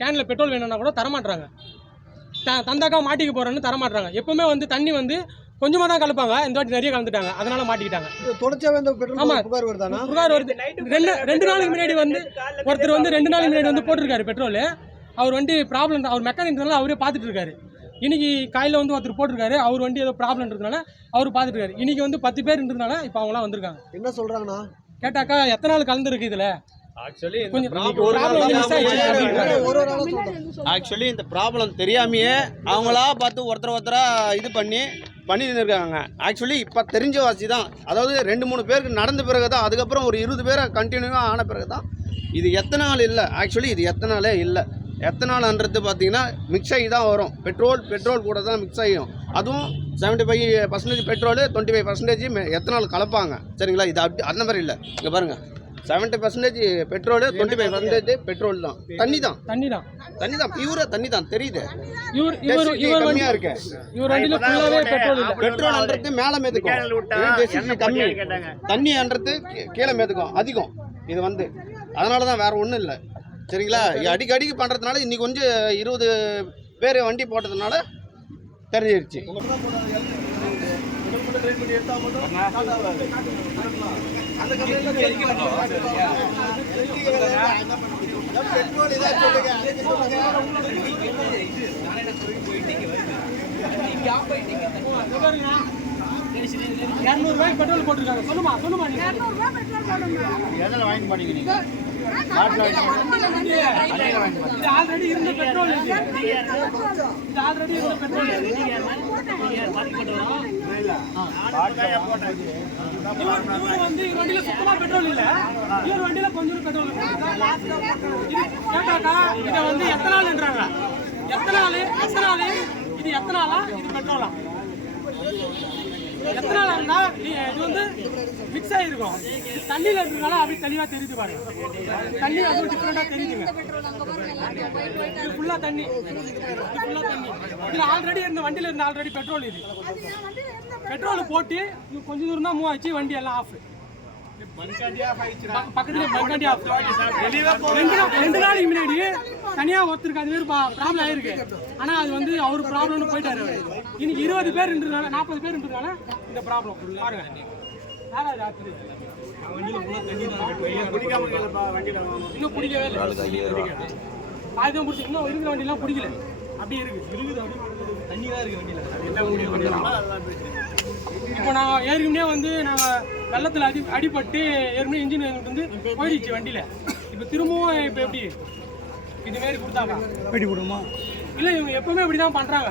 கேனில் பெட்ரோல் வேணும்னா கூட தரமாட்டுறாங்க த தந்தாக்கா மாட்டிக்க போகிறேன்னு தரமாட்டுறாங்க எப்பவுமே வந்து தண்ணி வந்து கொஞ்சமாக தான் கலப்பாங்க. இந்த வாட்டி நிறைய கலந்துட்டாங்க. அதனால மாட்டிக்கிட்டாங்க. இந்த பெட்ரோல் ஆமா. புகார் வருதானா புகார் வருது. ரெண்டு ரெண்டு நாளைக்கு முன்னாடி வந்து ஒருத்தர் வந்து ரெண்டு நாளைக்கு முன்னாடி வந்து போட்டிருக்காரு பெட்ரோல் அவர் வண்டி ப்ராப்ளம் அவர் மெக்கானிக்னால அவரே பார்த்துட்டு இருக்காரு இன்னைக்கு காலையில் வந்து ஒருத்தர் போட்டிருக்காரு. அவர் வண்டி ஏதோ ப்ராப்ளம்ன்றதுனால அவர் பார்த்துட்டு இருக்காரு இன்னைக்கு வந்து பத்து பேர்ன்றதுனால இப்போ அவங்களாம் வந்திருக்காங்க. என்ன சொல்றாங்கண்ணா? கேட்டாக்கா எத்தனை நாள் கலந்துருக்கு இதில்? ஆக்சுவலி இந்த ப்ராப்ளம் தெரியாமையே அவங்களா பார்த்து ஒருத்தர் ஒருத்தரா இது பண்ணி பண்ணிட்டு இருக்காங்க ஆக்சுவலி இப்போ தெரிஞ்ச வாசி தான். அதாவது ரெண்டு மூணு பேருக்கு நடந்த பிறகு தான் அதுக்கப்புறம் ஒரு இருபது பேரை கண்டினியூவாக ஆன பிறகு தான் இது எத்தனை நாள் இல்லை? ஆக்சுவலி இது எத்தனை நாளே இல்லை. எத்தனால்ன்றது பார்த்தீங்கன்னா மிக்ஸ் ஆகி தான் வரும். பெட்ரோல் பெட்ரோல் கூட தான் மிக்ஸ் ஆகியும் அதுவும் seventy five percentage petrol twenty five percentage ethanol கலப்பாங்க? சரிங்களா? இது அப்படி அந்த மாதிரி இல்லை. இங்கே பாருங்கள் seventy percentage petrol twenty five percentage petrol தான். தண்ணி தான்? தண்ணி தான். தண்ணி தான். பியூரா தண்ணி தான். தெரியுது. இவர் இவர் இவர் கம்மியா இருக்கு. இவர் வண்டியில் ஃபுல்லாகவே பெட்ரோல் இல்லை. பெட்ரோல்ன்றது மேல டெசிஷன் கம்மி? தண்ணின்றது கீழே மேத்துக்கும் அதிகம். இது வந்து. அதனால தான் வேற ஒன்றும் இல்லை. சரிங்களா? அடிக்க அடிக்க பண்றதுனால இன்னைக்கு கொஞ்சம் இருபது பேர் வண்டி போட்டதுனால தெரிஞ்சிருச்சு. இரநூறுவாய்க்கு பெட்ரோல் போட்டிருக்காங்க சொல்லுமா சொல்லுமா நீ இது ஆல்ரெடி இருந்த பெட்ரோல் இது. இது ஆல்ரெடி இருந்த பெட்ரோல் வந்து இவர் வண்டியில சுத்தமா பெட்ரோல் இல்ல இவர் வண்டியில கொஞ்சம் பெட்ரோல் இது கேட்டாக்கா இதை வந்து எத்தனால்ன்றாங்க எத்தனாலு எத்தனாலு இது எத்தனாலா இது பெட்ரோலா எத்தனால இருந்தா நீ இது வந்து மிக்ஸ் ஆயிருக்கும். இது தண்ணியில இருக்கிறதுனால அப்படி தெளிவா தெரியுது பாருங்க தண்ணி அதுவும் டிஃப்ரெண்டா தெரியுதுங்க. இது ஃபுல்லா தண்ணி. இது ஃபுல்லா தண்ணி. இதுல ஆல்ரெடி இருந்த வண்டியில இருந்த ஆல்ரெடி பெட்ரோல் இது. பெட்ரோல் போட்டு இது கொஞ்ச தூரம் தான் மூவ் ஆச்சு வண்டி எல்லாம் ஆஃப் பக்கத்துல பங்காண்டி ஆஃப். ரெண்டு நாள் ரெண்டு நாளைக்கு முன்னாடி தனியா ஒருத்தருக்கு அது பேர் ப்ராப்ளம் ஆயிருக்கு. ஆனா அது வந்து அவர் ப்ராப்ளம்னு போயிட்டாரு அவரு. இன்னைக்கு இருபது பேர்ன்றதுனால நாற்பது பேர்ன்றதுனால இந்த ப்ராப்ளம் பாருங்க? இன்னும் பிடிக்கவே இல்லை. ஆயுதம் பிடிச்சி இன்னும் இருக்கிற வண்டிலாம் பிடிக்கல. அப்படியே இருக்கு. இருக்குது அப்படியே தண்ணி தான் இருக்கு வண்டியில். இப்போ நான் ஏற்கனவே வந்து நாங்கள் வெள்ளத்தில் அடி அடிபட்டு ஏற்கனவே இன்ஜின் வந்து போயிடுச்சு வண்டியில். இப்போ திரும்பவும் இப்போ எப்படி? இதுமாரி கொடுத்தாங்க பேட்டி போடுமா இல்லை இவங்க எப்பவுமே இப்படி தான் பண்ணுறாங்க